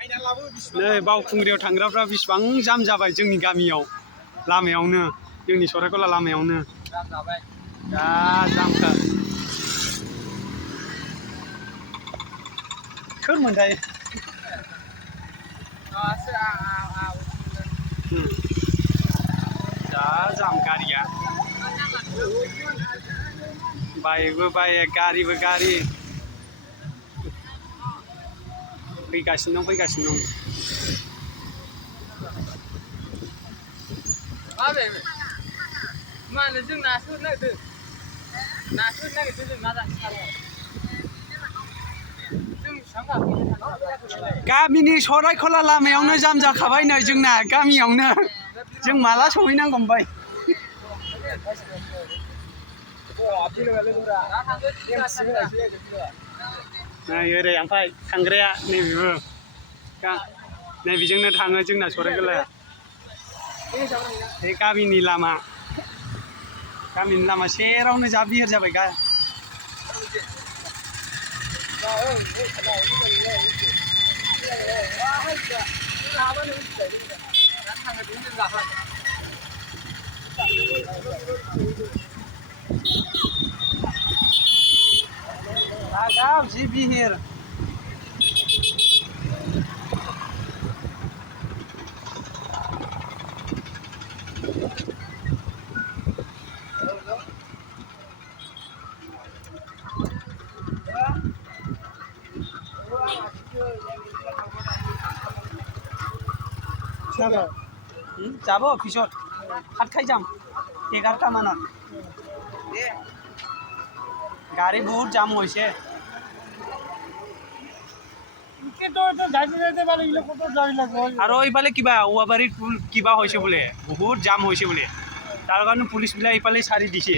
नै बावखुंग्रियाव थांग्राफ्रा बिसिबां जाम जाबाय जोंनि गामियाव लामायावनो जोंनि सराइकला लामायावनो दा जामखा सोरमोनथाय दा जाम गारिया बाइकबो बाइक गारिबो गारि फैगासिनो दं मानो जों नासो नागिरदों जों ना जानो गामिनि सराइकला लामायावनो जाम जाखाबाय नै जोंना गामियावनो जों माला सहैनांगौ ओमफ्राय नै ओरै ओमफ्राय थांग्राया नैबेबो नैबेजोंनो थाङो जोंना सराइकलाया बे गामिनि लामा सेरावनो जा बिहिर जाबाय लागाव जि बिहिर যাব পিছত ভাত খাই যাম 11টা মানত গাড়ী বহুত জাম হৈছে আৰু এইফালে কিবা ওৱাবাৰীত কিবা হৈছে বোলে বহুত জাম হৈছে বোলে তাৰ কাৰণে পুলিচবিলাক এইফালে চাৰি দিছে